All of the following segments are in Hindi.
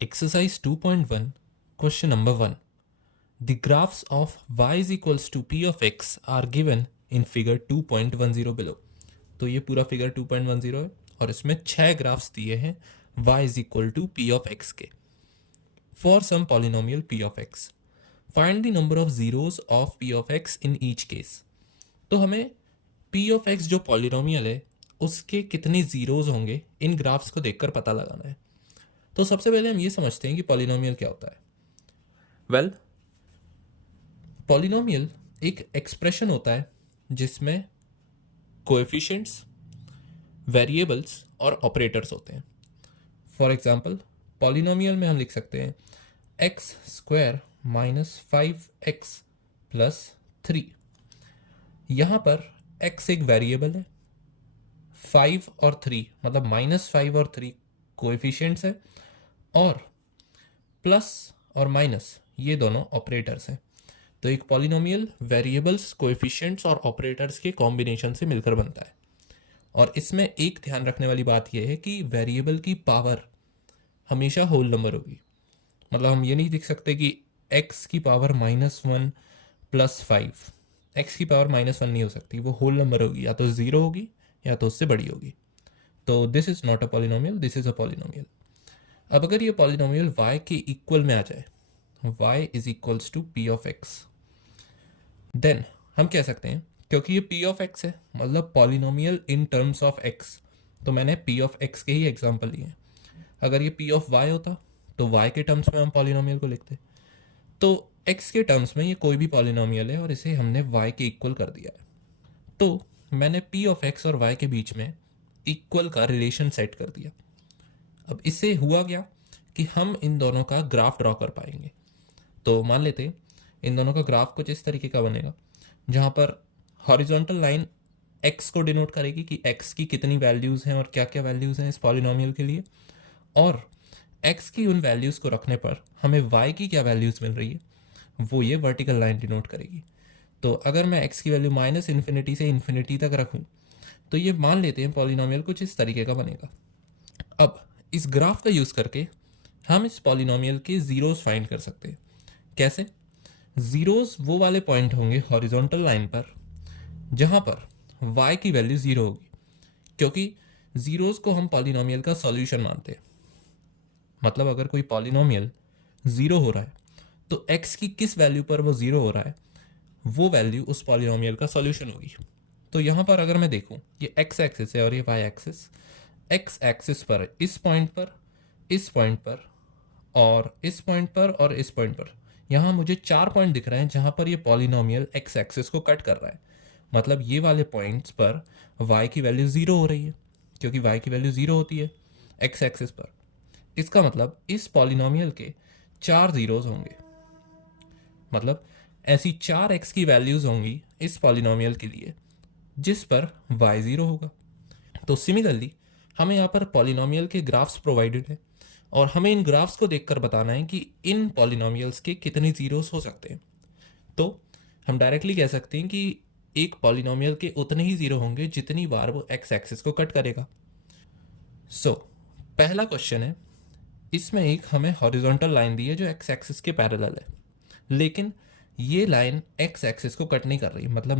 Exercise 2.1, question number 1. The graphs of y is equals to p of x are given in figure 2.10 below. तो ये पूरा फिगर 2.10 है और इसमें 6 ग्राफ्स दिए हैं y is equal to p of x के. For some polynomial p of x, find the number of zeros of p of x in each case. तो हमें p of x जो पॉलिनोमियल है उसके कितने जीरोज होंगे इन ग्राफ्स को देखकर पता लगाना है. तो सबसे पहले हम ये समझते हैं कि पॉलिनोमियल क्या होता है. वेल, पॉलिनोमियल एक एक्सप्रेशन होता है जिसमें कोएफिशिएंट्स, वेरिएबल्स और ऑपरेटर्स होते हैं. फॉर एग्जांपल, पॉलिनोमियल में हम लिख सकते हैं x square minus 5x plus 3. यहाँ पर x एक वेरिएबल है, 5 और 3 मतलब -5 और 3 कोएफिशिएंट्स है और प्लस और माइनस ये दोनों ऑपरेटर्स हैं. तो एक पॉलिनोमियल वेरिएबल्स, कोएफिशिएंट्स और ऑपरेटर्स के कॉम्बिनेशन से मिलकर बनता है. और इसमें एक ध्यान रखने वाली बात यह है कि वेरिएबल की पावर हमेशा होल नंबर होगी. मतलब हम ये नहीं लिख सकते कि x की पावर -1 प्लस 5. x की पावर -1 नहीं हो सकती, वो होल नंबर होगी, या तो 0 होगी या तो उससे बड़ी होगी. तो this is not a polynomial, this is a polynomial. अब अगर ये पॉलिनोमियल y के इक्वल में आ जाए, y is equals to p of x, then हम कह सकते हैं क्योंकि ये p ऑफ x है मतलब polynomial in terms of x, तो मैंने p ऑफ x के ही एग्जांपल लिए हैं. अगर ये p ऑफ y होता तो y के टर्म्स में हम पॉलिनोमियल को लिखते. तो x के टर्म्स में ये कोई भी पॉलिनोमियल है और इसे हमने y के इक्वल कर दिया है. तो मैंने p ऑफ x और y के बीच में इक्वल का रिलेशन सेट कर दिया. अब इससे हुआ क्या कि हम इन दोनों का ग्राफ ड्रॉ कर पाएंगे. तो मान लेते हैं इन दोनों का ग्राफ कुछ इस तरीके का बनेगा जहाँ पर हॉरिजॉन्टल लाइन x को डिनोट करेगी कि x की कितनी वैल्यूज़ हैं और क्या क्या वैल्यूज़ हैं इस पॉलिनोमियल के लिए, और x की उन वैल्यूज़ को रखने पर हमें y की क्या वैल्यूज़ मिल रही है वो ये वर्टिकल लाइन डिनोट करेगी. तो अगर मैं x की वैल्यू -इन्फिनिटी से इन्फिनिटी तक रखूँ तो ये मान लेते हैं पॉलिनोमियल कुछ इस तरीके का बनेगा. अब इस ग्राफ का यूज़ करके हम इस पॉलिनोमियल के ज़ीरोज़ फाइंड कर सकते हैं. कैसे? ज़ीरोज़ वो वाले पॉइंट होंगे हॉरिजॉन्टल लाइन पर जहाँ पर y की वैल्यू 0 होगी, क्योंकि ज़ीरोज़ को हम पॉलिनोमियल का सॉल्यूशन मानते हैं. मतलब अगर कोई पॉलिनोमियल 0 हो रहा है तो x की किस वैल्यू पर वो 0 हो रहा है वो वैल्यू उस पॉलिनोमियल का सॉल्यूशन होगी. तो यहाँ पर अगर मैं देखूँ, ये x एक्सिस है और ये y एक्सिस. x एक्सिस पर इस पॉइंट पर, इस पॉइंट पर और इस पॉइंट पर और इस पॉइंट पर, यहाँ मुझे 4 पॉइंट दिख रहे हैं जहाँ पर ये पॉलिनोमियल x एक्सिस को कट कर रहा है. मतलब ये वाले पॉइंट्स पर y की वैल्यू 0 हो रही है क्योंकि y की वैल्यू 0 होती है x एक्सिस पर. इसका मतलब इस पॉलिनोमियल के 4 ज़ीरोज़ होंगे. मतलब ऐसी 4 x की वैल्यूज़ होंगी इस पॉलिनोमियल के लिए जिस पर y 0 होगा. तो सिमिलरली हमें यहाँ पर पॉलिनोमियल के ग्राफ्स प्रोवाइडेड है और हमें इन ग्राफ्स को देखकर बताना है कि इन पॉलिनोमियल्स के कितने ज़ीरोस हो सकते हैं. तो हम डायरेक्टली कह सकते हैं कि एक पॉलिनोमियल के उतने ही ज़ीरो होंगे जितनी बार वो एक्स एक्सिस को कट करेगा. सो पहला क्वेश्चन है, इसमें एक हमें हॉरिजॉन्टल लाइन दी है जो एक्स एक्सिस के पैरेलल है, लेकिन ये लाइन एक्स एक्सिस को कट नहीं कर रही. मतलब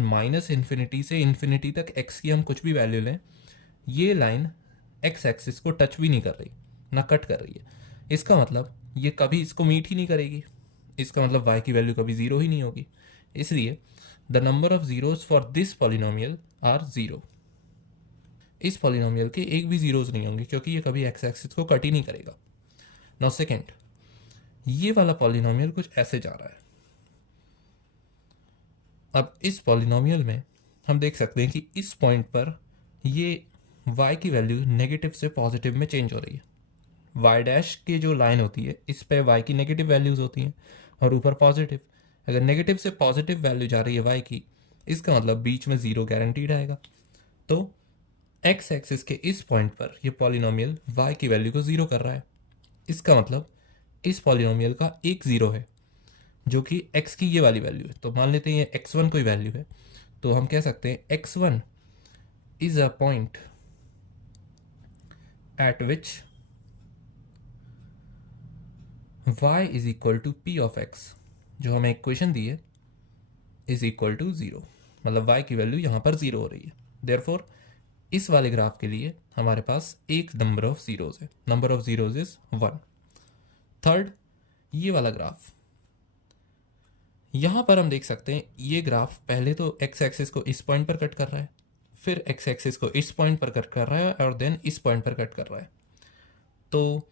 -इन्फिनिटी से इन्फिनिटी तक एक्स की हम कुछ भी वैल्यू लें, ये लाइन एक्स एक्सिस को टच भी नहीं कर रही, ना कट कर रही है. इसका मतलब ये कभी इसको मीट ही नहीं करेगी. इसका मतलब y की वैल्यू कभी 0 ही नहीं होगी. इसलिए the number of zeros for this polynomial are 0. इस पॉलिनोमियल के एक भी जीरोज नहीं होंगे क्योंकि ये कभी एक्स एक्सिस को कट ही नहीं करेगा. नाउ सेकेंड, ये वाला पॉलिनोमियल कुछ ऐसे जा रहा है. अब इस पॉलिनोमियल में हम देख सकते हैं कि इस पॉइंट पर ये y की वैल्यू नेगेटिव से पॉजिटिव में चेंज हो रही है. y डैश की जो लाइन होती है इस पे y की नेगेटिव वैल्यूज़ होती हैं और ऊपर पॉजिटिव. अगर नेगेटिव से पॉजिटिव वैल्यू जा रही है y की, इसका मतलब बीच में 0 गारंटीड आएगा. तो x एक्सिस के इस पॉइंट पर ये पॉलिनोमियल y की वैल्यू को 0 कर रहा है. इसका मतलब इस पॉलिनोमियल का एक 0 है जो कि x की ये वाली वैल्यू है. तो मान लेते हैं ये x1 कोई वैल्यू है, तो हम कह सकते हैं x1 is a point at which y is equal to p of x, जो हमें इक्वेशन दी है, इज इक्वल टू 0, मतलब y की वैल्यू यहाँ पर 0 हो रही है। देयरफॉर इस वाले ग्राफ के लिए हमारे पास एक नंबर ऑफ जीरोज है, number of zeros is 1। Third, ये वाला ग्राफ, यहाँ पर हम देख सकते हैं ये ग्राफ पहले तो एक्स एक्सिस को इस पॉइंट पर कट कर रहा है, फिर एक्स एक्सिस को इस पॉइंट पर कट कर रहा है, और देन इस पॉइंट पर कट कर रहा है। तो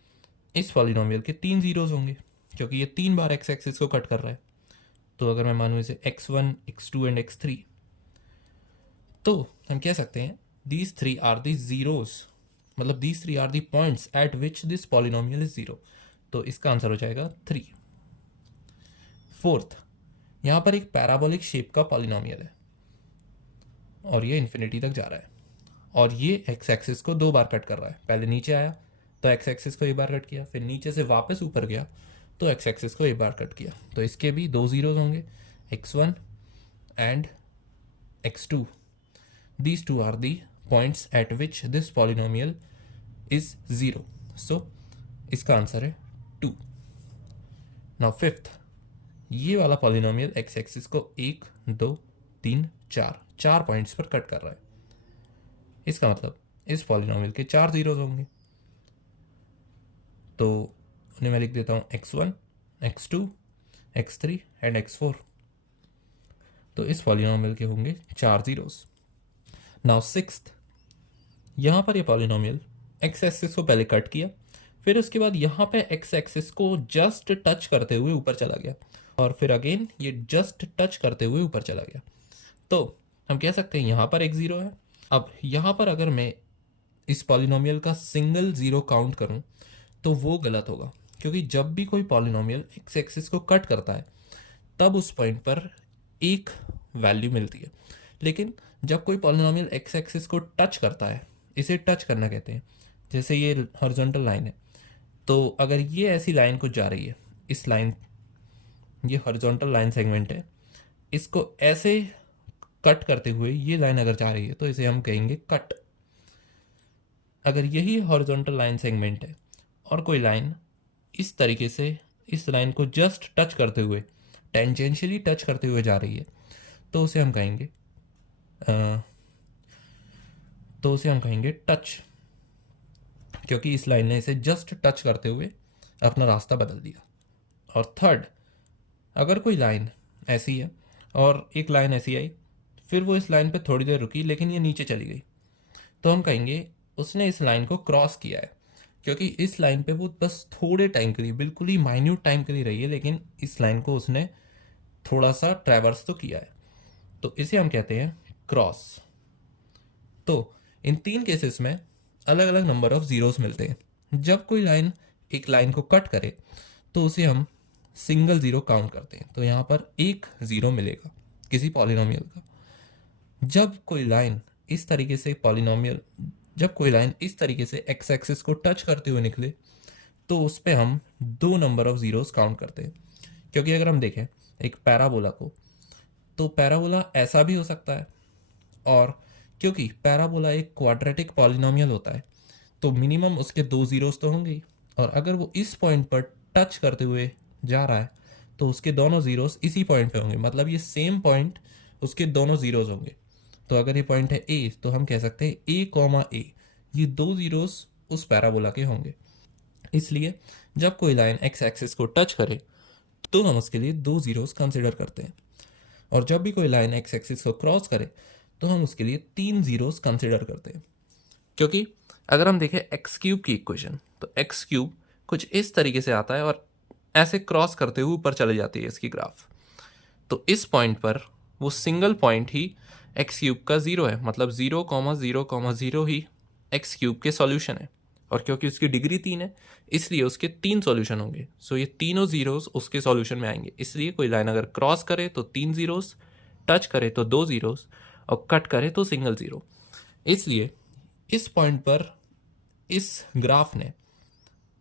इस पॉलिनोमियल के 3 जीरोज होंगे, क्योंकि ये 3 बार एक्स एक्सिस को कट कर रहा है। तो अगर मैं मानूँ इसे x1, x2 एंड x3, तो हम कह सकते हैं these 3 आर दी जीरोज, मतलब these 3 are the points at which this polynomial is 0। तो इसका आंसर हो जाएगा 3। फोर्थ, यहाँ पर एक पैराबोलिक शेप का पॉलिनोमियल है और ये इन्फिनिटी तक जा रहा है, और ये एक्स एक्सिस को 2 बार कट कर रहा है। पहले नीचे आया तो एक्स एक्सिस को एक बार कट किया, फिर नीचे से वापस ऊपर गया तो एक्स एक्सिस को एक बार कट किया। तो इसके भी 2 जीरोज होंगे, x1 and x2। These 2 are the points at which this polynomial is 0. So इसका आंसर है 2। Now फिफ्थ, ये वाला पॉलिनोमियल एक्स एक्सिस को 1, 2, 3, 4 पॉइंट्स पर कट कर रहा है। इसका मतलब इस पॉलिनोमियल के 4 जीरोज होंगे। तो उन्हें मैं लिख देता हूँ x1, x2, x3 and x4। तो इस पॉलिनोमियल के होंगे 4 जीरोज। नाउ सिक्स्थ, यहाँ पर ये पॉलिनोमियल एक्स एक्सिस को पहले कट किया, फिर उसके बाद यहाँ पे एक्स एक्सिस को जस्ट टच करते हुए ऊपर चला गया, और फिर अगेन ये जस्ट टच करते हुए ऊपर चला गया। तो हम कह सकते हैं यहाँ पर एक ज़ीरो है। अब यहाँ पर अगर मैं इस पॉलिनोमियल का सिंगल ज़ीरो काउंट करूँ तो वो गलत होगा, क्योंकि जब भी कोई पॉलिनोमियल एक्स एक्सिस को कट करता है तब उस पॉइंट पर एक वैल्यू मिलती है, लेकिन जब कोई पॉलिनोमियल एक्स एक्सिस को टच करता है, इसे टच करना कहते हैं। जैसे ये हॉरिजॉन्टल लाइन है, तो अगर ये ऐसी लाइन कुछ जा रही है, इस लाइन, ये हॉरिजॉन्टल लाइन सेगमेंट है, इसको ऐसे कट करते हुए ये लाइन अगर जा रही है तो इसे हम कहेंगे कट। अगर यही हॉरिजॉन्टल लाइन सेगमेंट है और कोई लाइन इस तरीके से इस लाइन को जस्ट टच करते हुए, टेंजेंशियली टच करते हुए जा रही है, तो उसे हम कहेंगे टच, क्योंकि इस लाइन ने इसे जस्ट टच करते हुए अपना रास्ता बदल दिया। और थर्ड, अगर कोई लाइन ऐसी है और एक लाइन ऐसी आई, फिर वो इस लाइन पे थोड़ी देर रुकी लेकिन ये नीचे चली गई, तो हम कहेंगे उसने इस लाइन को क्रॉस किया है, क्योंकि इस लाइन पे वो बस थोड़े टाइम के लिए, बिल्कुल ही माइन्यूट टाइम के लिए रही है, लेकिन इस लाइन को उसने थोड़ा सा ट्रैवर्स तो किया है, तो इसे हम कहते हैं क्रॉस। तो इन 3 केसेस में अलग अलग नंबर ऑफ जीरोस मिलते हैं। जब कोई लाइन एक लाइन को कट करे तो उसे हम सिंगल ज़ीरो काउंट करते हैं, तो यहाँ पर एक ज़ीरो मिलेगा किसी पॉलिनोमियल का। जब कोई लाइन इस तरीके से एक्स एक्सिस को टच करते हुए निकले तो उस पर हम 2 नंबर ऑफ ज़ीरोस काउंट करते हैं, क्योंकि अगर हम देखें एक पैराबोला को, तो पैराबोला ऐसा भी हो सकता है, और क्योंकि पैराबोला एक क्वाड्रेटिक पॉलिनोमियल होता है तो मिनिमम उसके 2 जीरोस तो होंगे ही, और अगर वो इस पॉइंट पर टच करते हुए जा रहा है तो उसके दोनों जीरोस इसी पॉइंट पे होंगे, मतलब ये सेम पॉइंट उसके दोनों जीरोस होंगे। तो अगर ये पॉइंट है ए, तो हम कह सकते हैं ए कॉमा ए, ये 2 जीरोस उस पैराबोला के होंगे। इसलिए जब कोई लाइन एक्स एक्सिस को टच करे तो हम उसके लिए 2 जीरोस कंसिडर करते हैं, और जब भी कोई लाइन एक्स एक्सिस को क्रॉस करे तो हम उसके लिए 3 जीरोस कंसिडर करते हैं। क्योंकि अगर हम देखें एक्स क्यूब की इक्वेशन, तो एक्स क्यूब कुछ इस तरीके से आता है और ऐसे क्रॉस करते हुए ऊपर चले जाती है इसकी ग्राफ। तो इस पॉइंट पर वो सिंगल पॉइंट ही एक्स क्यूब का 0 है, मतलब 0,0,0 ही एक्स क्यूब के सॉल्यूशन है, और क्योंकि उसकी डिग्री 3 है इसलिए उसके 3 सॉल्यूशन होंगे। सो ये तीनों जीरोस उसके सॉल्यूशन में आएंगे। इसलिए कोई लाइन अगर क्रॉस करे तो 3 जीरोस, टच करे तो 2 जीरोस, और कट करे तो सिंगल ज़ीरो। इसलिए इस पॉइंट पर इस ग्राफ ने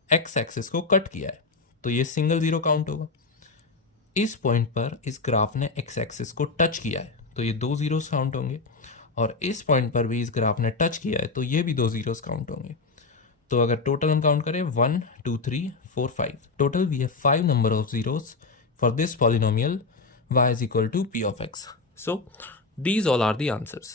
एक्स एक्सिस को कट किया है तो ये सिंगल ज़ीरो काउंट होगा। इस पॉइंट पर इस ग्राफ ने एक्स एक्सिस को टच किया है तो ये 2 जीरोस काउंट होंगे, और इस पॉइंट पर भी इस ग्राफ ने टच किया है तो ये भी 2 जीरोस काउंट होंगे। तो अगर टोटल हम काउंट करें 1 2 3 4 5, total we have 5 number of zeros for this polynomial y is equal to p of x. So these all are the answers.